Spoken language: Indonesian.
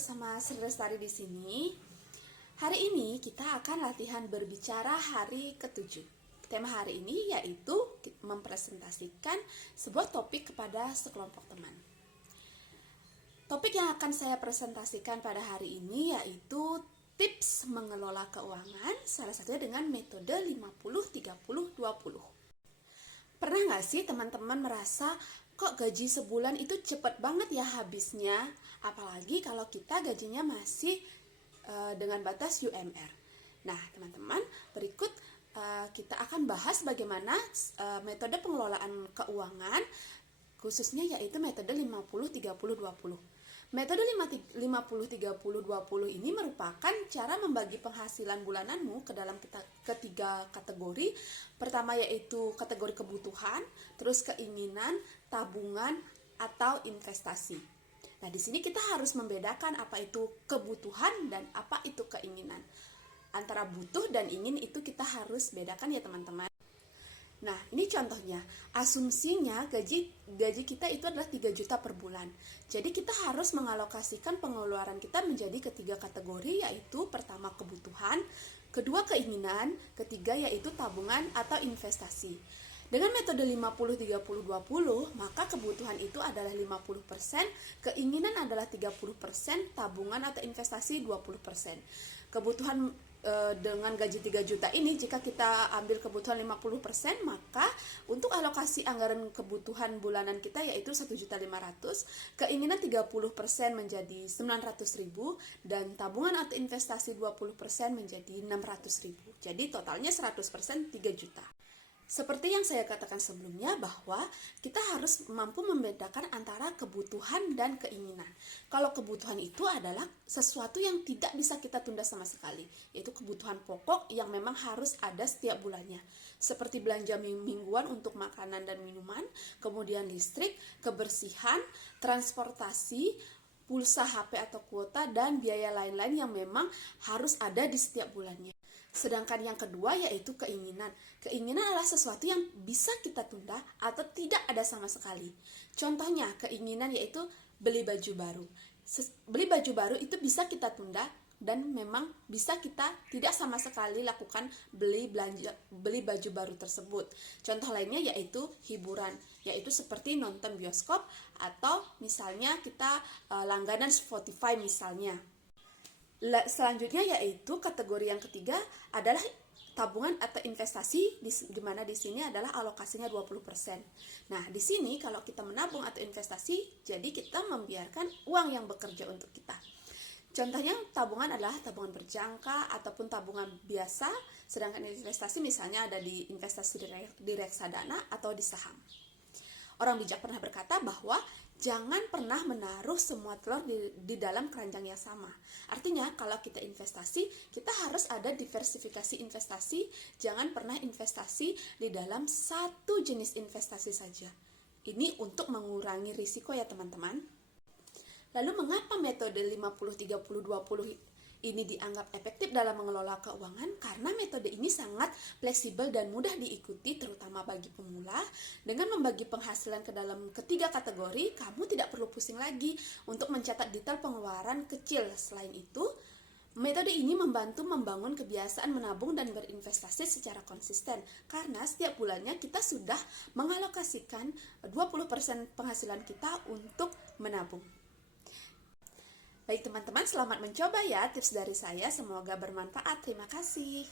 bersama Sri Lestari di sini. Hari ini kita akan latihan berbicara hari ke-7. Tema hari ini yaitu mempresentasikan sebuah topik kepada sekelompok teman. Topik yang akan saya presentasikan pada hari ini yaitu tips mengelola keuangan, salah satunya dengan metode 50-30-20. Pernah nggak sih teman-teman merasa kok gaji sebulan itu cepet banget ya habisnya, apalagi kalau kita gajinya masih dengan batas UMR. Nah teman-teman, berikut kita akan bahas bagaimana metode pengelolaan keuangan, khususnya yaitu metode 50-30-20. Metode 50-30-20 ini merupakan cara membagi penghasilan bulananmu ke dalam ketiga kategori. Pertama yaitu kategori kebutuhan, terus keinginan, tabungan, atau investasi. Nah, di sini kita harus membedakan apa itu kebutuhan dan apa itu keinginan. Antara butuh dan ingin itu kita harus bedakan ya teman-teman. Nah, ini contohnya, asumsinya gaji kita itu adalah 3 juta per bulan. Jadi kita harus mengalokasikan pengeluaran kita menjadi ketiga kategori, yaitu pertama kebutuhan, kedua keinginan, ketiga yaitu tabungan atau investasi. Dengan metode 50-30-20, maka kebutuhan itu adalah 50%, keinginan adalah 30%, tabungan atau investasi 20%. Kebutuhan dengan gaji 3 juta ini, jika kita ambil kebutuhan 50%, maka untuk alokasi anggaran kebutuhan bulanan kita yaitu 1.500.000, keinginan 30% menjadi 900.000, dan tabungan atau investasi 20% menjadi 600.000. Jadi totalnya 100% 3 juta. Seperti yang saya katakan sebelumnya, bahwa kita harus mampu membedakan antara kebutuhan dan keinginan. Kalau kebutuhan itu adalah sesuatu yang tidak bisa kita tunda sama sekali, yaitu kebutuhan pokok yang memang harus ada setiap bulannya. Seperti belanja mingguan untuk makanan dan minuman, kemudian listrik, kebersihan, transportasi, pulsa HP atau kuota, dan biaya lain-lain yang memang harus ada di setiap bulannya. Sedangkan yang kedua yaitu keinginan. Keinginan adalah sesuatu yang bisa kita tunda atau tidak ada sama sekali. Contohnya keinginan yaitu beli baju baru. Beli baju baru itu bisa kita tunda dan memang bisa kita tidak sama sekali lakukan beli baju baru tersebut. Contoh lainnya yaitu hiburan, yaitu seperti nonton bioskop atau misalnya kita langganan Spotify misalnya. Selanjutnya yaitu kategori yang ketiga adalah tabungan atau investasi, di mana di sini adalah alokasinya 20%. Nah, di sini kalau kita menabung atau investasi, jadi kita membiarkan uang yang bekerja untuk kita. Contohnya tabungan adalah tabungan berjangka ataupun tabungan biasa, sedangkan investasi misalnya ada di investasi di reksadana atau di saham. Orang bijak pernah berkata bahwa jangan pernah menaruh semua telur di dalam keranjang yang sama. Artinya kalau kita investasi, kita harus ada diversifikasi investasi. Jangan pernah investasi di dalam satu jenis investasi saja. Ini untuk mengurangi risiko ya teman-teman. Lalu mengapa metode 50-30-20 ini dianggap efektif dalam mengelola keuangan? Karena metode ini sangat fleksibel dan mudah diikuti, terutama bagi pemula. Dengan membagi penghasilan ke dalam ketiga kategori, kamu tidak perlu pusing lagi untuk mencatat detail pengeluaran kecil. Selain itu, metode ini membantu membangun kebiasaan menabung dan berinvestasi secara konsisten, karena setiap bulannya kita sudah mengalokasikan 20% penghasilan kita untuk menabung. Baik teman-teman, selamat mencoba ya tips dari saya, semoga bermanfaat. Terima kasih.